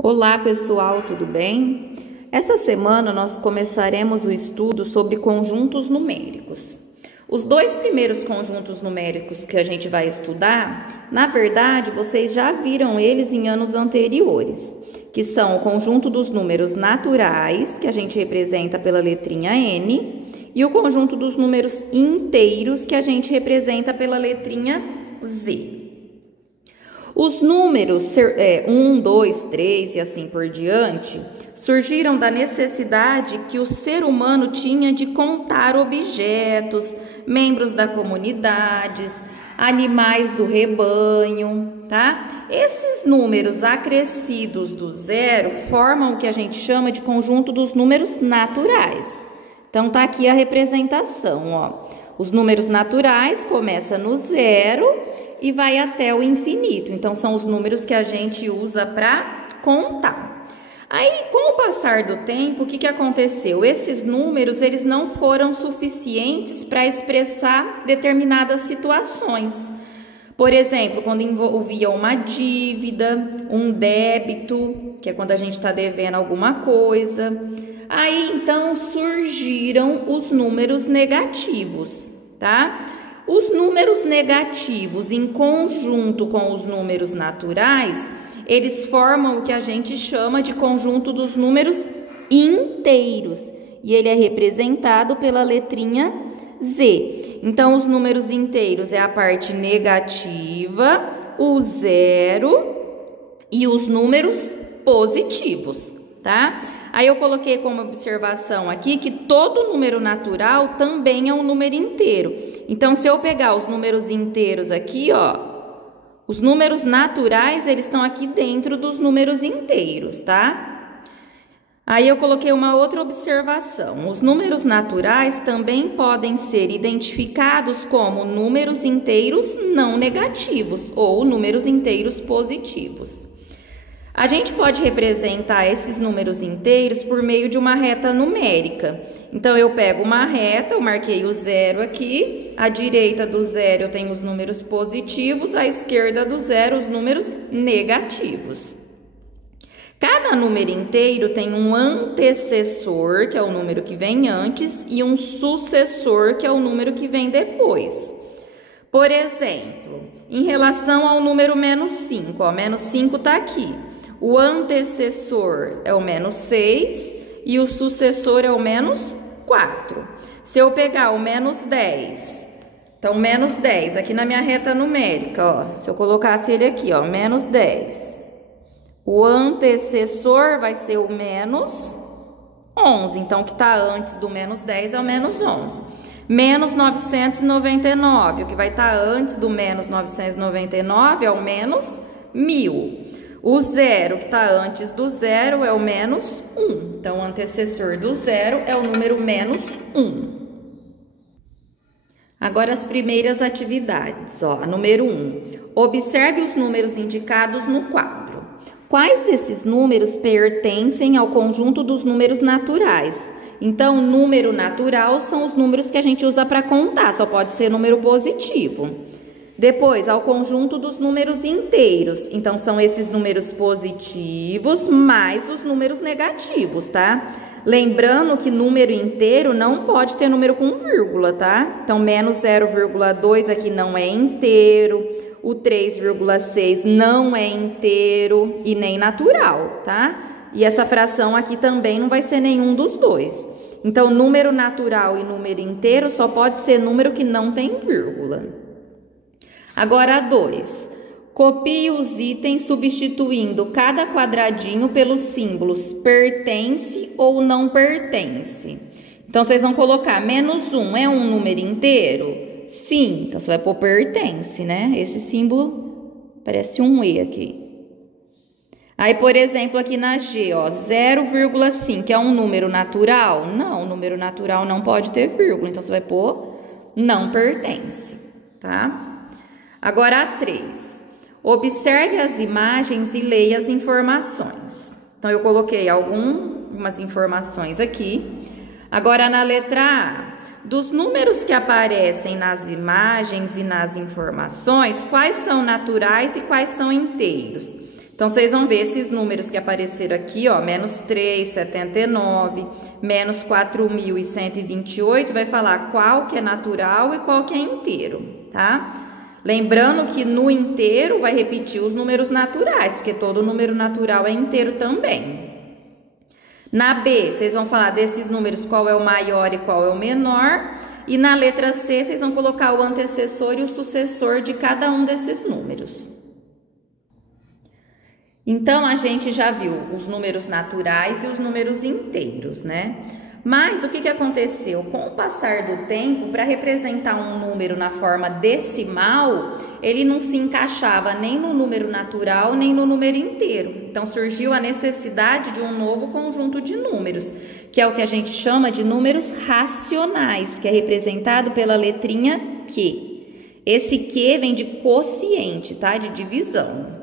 Olá pessoal, tudo bem? Essa semana nós começaremos o estudo sobre conjuntos numéricos. Os dois primeiros conjuntos numéricos que a gente vai estudar, na verdade, vocês já viram eles em anos anteriores, que são o conjunto dos números naturais, que a gente representa pela letrinha N, e o conjunto dos números inteiros, que a gente representa pela letrinha Z. Os números 1, 2, 3 e assim por diante surgiram da necessidade que o ser humano tinha de contar objetos, membros da comunidade, animais do rebanho, tá? Esses números acrescidos do zero formam o que a gente chama de conjunto dos números naturais. Então tá aqui a representação, ó. Os números naturais começam no zero e vai até o infinito. Então, são os números que a gente usa para contar. Aí, com o passar do tempo, o que aconteceu? Esses números, eles não foram suficientes para expressar determinadas situações. Por exemplo, quando envolvia uma dívida, um débito, que é quando a gente está devendo alguma coisa. Aí, então, surgiram os números negativos, tá? Os números negativos, em conjunto com os números naturais, eles formam o que a gente chama de conjunto dos números inteiros. E ele é representado pela letrinha Z. Então, os números inteiros é a parte negativa, o zero e os números positivos, tá? Aí eu coloquei como observação aqui que todo número natural também é um número inteiro. Então, se eu pegar os números inteiros aqui, ó, os números naturais, eles estão aqui dentro dos números inteiros, tá? Aí eu coloquei uma outra observação. Os números naturais também podem ser identificados como números inteiros não negativos ou números inteiros positivos. A gente pode representar esses números inteiros por meio de uma reta numérica. Então, eu pego uma reta, eu marquei o zero aqui, à direita do zero eu tenho os números positivos, à esquerda do zero os números negativos. Cada número inteiro tem um antecessor, que é o número que vem antes, e um sucessor, que é o número que vem depois. Por exemplo, em relação ao número menos 5, ó, menos 5 está aqui. O antecessor é o menos 6 e o sucessor é o menos 4. Se eu pegar o menos 10, então menos 10, aqui na minha reta numérica, ó, se eu colocasse ele aqui, ó, menos 10. O antecessor vai ser o menos 11, então o que está antes do menos 10 é o menos 11. Menos 999, o que vai estar antes do menos 999 é o menos 1000. O zero que está antes do zero é o menos 1. Então, o antecessor do zero é o número menos 1. Agora, as primeiras atividades. Ó, número 1. Observe os números indicados no quadro. Quais desses números pertencem ao conjunto dos números naturais? Então, número natural são os números que a gente usa para contar, só pode ser número positivo. Depois, ao conjunto dos números inteiros. Então, são esses números positivos mais os números negativos, tá? Lembrando que número inteiro não pode ter número com vírgula, tá? Então, menos 0,2 aqui não é inteiro. O 3,6 não é inteiro e nem natural, tá? E essa fração aqui também não vai ser nenhum dos dois. Então, número natural e número inteiro só pode ser número que não tem vírgula. Agora, 2. Copie os itens substituindo cada quadradinho pelos símbolos pertence ou não pertence. Então, vocês vão colocar menos 1 é um número inteiro? Sim, então você vai pôr pertence, né? Esse símbolo parece um E aqui. Aí, por exemplo, aqui na G, ó, 0,5 é um número natural? Não, o número natural não pode ter vírgula, então você vai pôr não pertence, tá? Agora, a 3. Observe as imagens e leia as informações. Então, eu coloquei algumas informações aqui. Agora, na letra A, dos números que aparecem nas imagens e nas informações, quais são naturais e quais são inteiros? Então, vocês vão ver esses números que apareceram aqui, ó, menos 3,79, menos 4.128, vai falar qual que é natural e qual que é inteiro, tá? Lembrando que no inteiro vai repetir os números naturais, porque todo número natural é inteiro também. Na B, vocês vão falar desses números qual é o maior e qual é o menor. E na letra C, vocês vão colocar o antecessor e o sucessor de cada um desses números. Então, a gente já viu os números naturais e os números inteiros, né? Mas o que aconteceu? Com o passar do tempo, para representar um número na forma decimal, ele não se encaixava nem no número natural, nem no número inteiro. Então, surgiu a necessidade de um novo conjunto de números, que é o que a gente chama de números racionais, que é representado pela letrinha Q. Esse Q vem de quociente, tá? De divisão.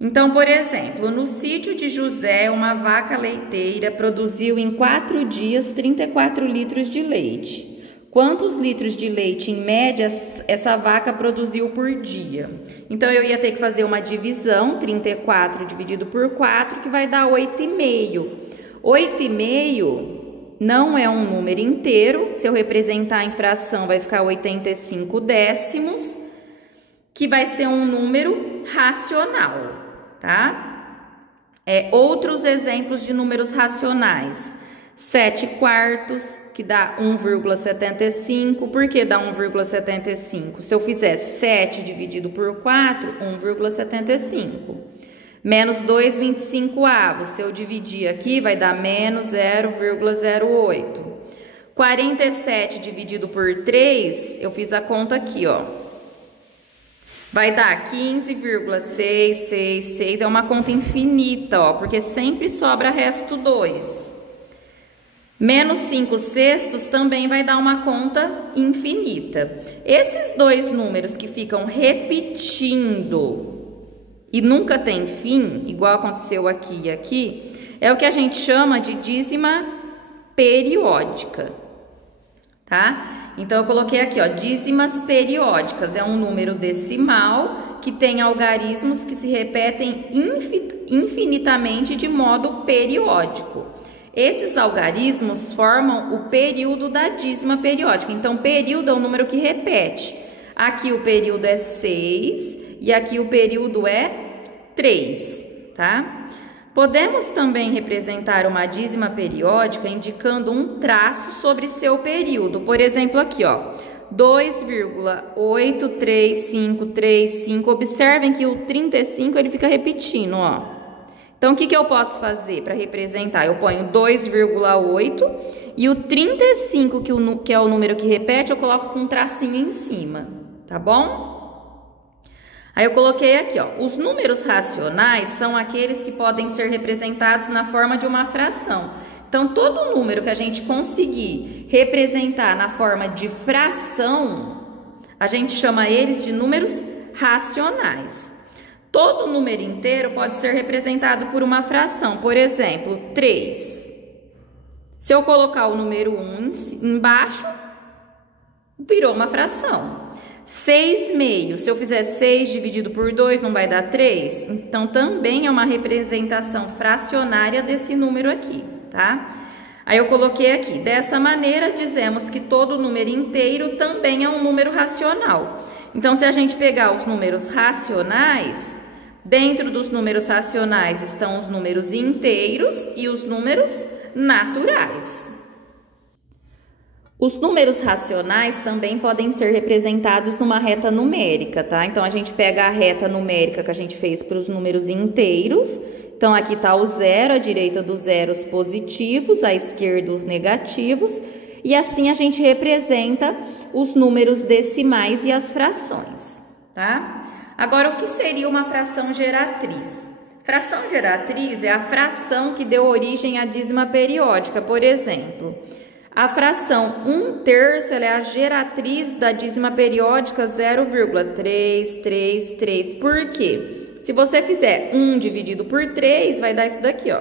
Então, por exemplo, no sítio de José, uma vaca leiteira produziu em 4 dias 34 litros de leite. Quantos litros de leite, em média, essa vaca produziu por dia? Então, eu ia ter que fazer uma divisão, 34 dividido por 4, que vai dar 8,5. 8,5 não é um número inteiro. Se eu representar em fração, vai ficar 85 décimos, que vai ser um número racional. Tá? Outros exemplos de números racionais. 7 quartos, que dá 1,75. Por que dá 1,75? Se eu fizer 7 dividido por 4, 1,75. Menos 2,25 avos. Se eu dividir aqui, vai dar menos 0,08. 47 dividido por 3, eu fiz a conta aqui, ó. Vai dar 15,666, é uma conta infinita, ó, porque sempre sobra resto 2. Menos 5 sextos também vai dar uma conta infinita. Esses dois números que ficam repetindo e nunca tem fim, igual aconteceu aqui e aqui, é o que a gente chama de dízima periódica, tá? Então, eu coloquei aqui, ó, dízimas periódicas. É um número decimal que tem algarismos que se repetem infinitamente de modo periódico. Esses algarismos formam o período da dízima periódica. Então, período é um número que repete. Aqui o período é 6 e aqui o período é 3, tá? Podemos também representar uma dízima periódica indicando um traço sobre seu período. Por exemplo, aqui, ó, 2,83535. Observem que o 35 ele fica repetindo, ó. Então, o que eu posso fazer para representar? Eu ponho 2,8 e o 35, que é o número que repete, eu coloco com um tracinho em cima, tá bom? Aí eu coloquei aqui, ó, os números racionais são aqueles que podem ser representados na forma de uma fração. Então, todo número que a gente conseguir representar na forma de fração, a gente chama eles de números racionais. Todo número inteiro pode ser representado por uma fração. Por exemplo, 3. Se eu colocar o número 1 embaixo, virou uma fração. 6 meios, se eu fizer 6 dividido por 2, não vai dar 3? Então, também é uma representação fracionária desse número aqui, tá? Aí eu coloquei aqui, dessa maneira, dizemos que todo número inteiro também é um número racional. Então, se a gente pegar os números racionais, dentro dos números racionais estão os números inteiros e os números naturais. Os números racionais também podem ser representados numa reta numérica, tá? Então, a gente pega a reta numérica que a gente fez para os números inteiros. Então, aqui está o zero, à direita dos zeros positivos, à esquerda os negativos. E assim a gente representa os números decimais e as frações, tá? Agora, o que seria uma fração geratriz? Fração geratriz é a fração que deu origem à dízima periódica, por exemplo. A fração 1/3 ela é a geratriz da dízima periódica 0,333. Por quê? Se você fizer 1 dividido por 3, vai dar isso daqui, ó.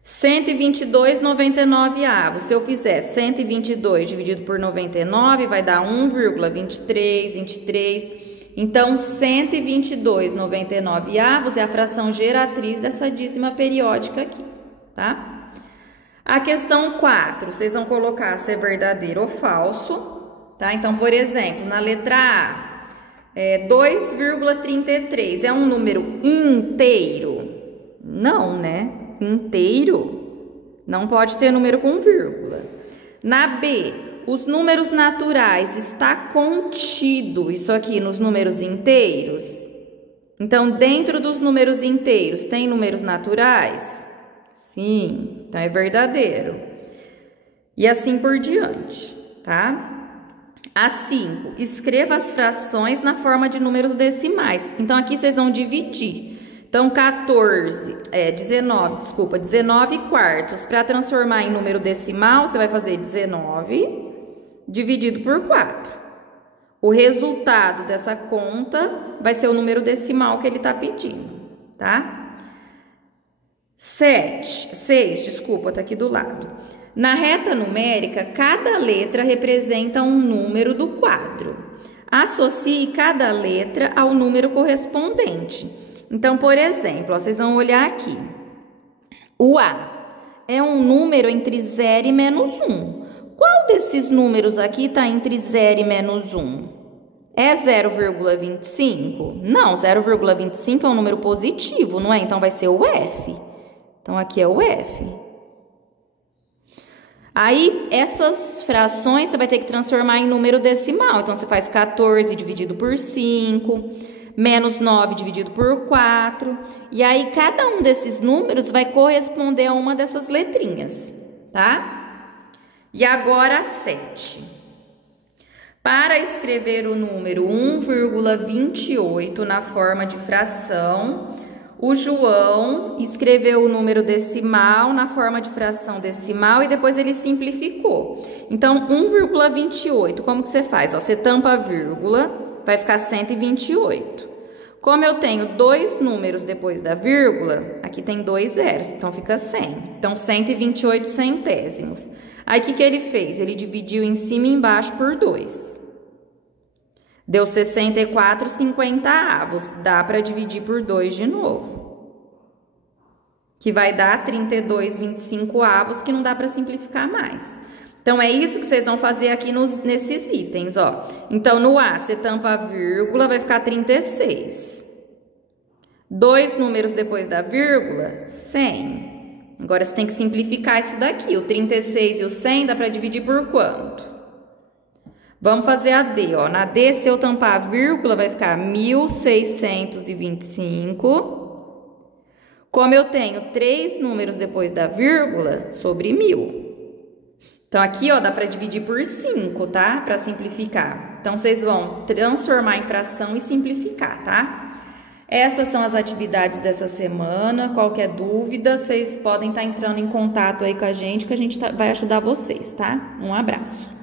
122,99 avos. Se eu fizer 122 dividido por 99, vai dar 1,2323. Então, 122,99avos é a fração geratriz dessa dízima periódica aqui, tá? A questão 4, vocês vão colocar se é verdadeiro ou falso, tá? Então, por exemplo, na letra A, 2,33 é um número inteiro? Não, né? Inteiro não pode ter número com vírgula. Na B, os números naturais está contido isso aqui nos números inteiros? Então, dentro dos números inteiros tem números naturais? Sim, então é verdadeiro. E assim por diante, tá? A 5, escreva as frações na forma de números decimais. Então, aqui vocês vão dividir. Então, 19 quartos. Para transformar em número decimal, você vai fazer 19 dividido por 4. O resultado dessa conta vai ser o número decimal que ele está pedindo, tá? 6, tá aqui do lado. Na reta numérica, cada letra representa um número do quadro. Associe cada letra ao número correspondente. Então, por exemplo, ó, vocês vão olhar aqui. O A é um número entre 0 e menos 1. Qual desses números aqui está entre 0 e menos 1? É 0,25? Não, 0,25 é um número positivo, não é? Então, vai ser o F. Então, aqui é o F. Aí, essas frações você vai ter que transformar em número decimal. Então, você faz 14 dividido por 5, menos 9 dividido por 4. E aí, cada um desses números vai corresponder a uma dessas letrinhas, tá? E agora, 7. Para escrever o número 1,28 na forma de fração, o João escreveu o número decimal na forma de fração decimal e depois ele simplificou. Então, 1,28, como que você faz? Ó, você tampa a vírgula, vai ficar 128. Como eu tenho dois números depois da vírgula, aqui tem 2 zeros, então fica 100. Então, 128 centésimos. Aí, o que ele fez? Ele dividiu em cima e embaixo por 2. Deu 64,50avos. Dá para dividir por 2 de novo. Que vai dar 32,25avos, que não dá para simplificar mais. Então, é isso que vocês vão fazer aqui nesses itens, ó. Então, no A, você tampa a vírgula, vai ficar 36. 2 números depois da vírgula, 100. Agora, você tem que simplificar isso daqui. O 36 e o 100 dá para dividir por quanto? Vamos fazer a D, ó. Na D, se eu tampar a vírgula, vai ficar 1.625. Como eu tenho 3 números depois da vírgula, sobre 1.000. Então, aqui, ó, dá para dividir por 5, tá? Para simplificar. Então, vocês vão transformar em fração e simplificar, tá? Essas são as atividades dessa semana. Qualquer dúvida, vocês podem estar entrando em contato aí com a gente, que a gente vai ajudar vocês, tá? Um abraço.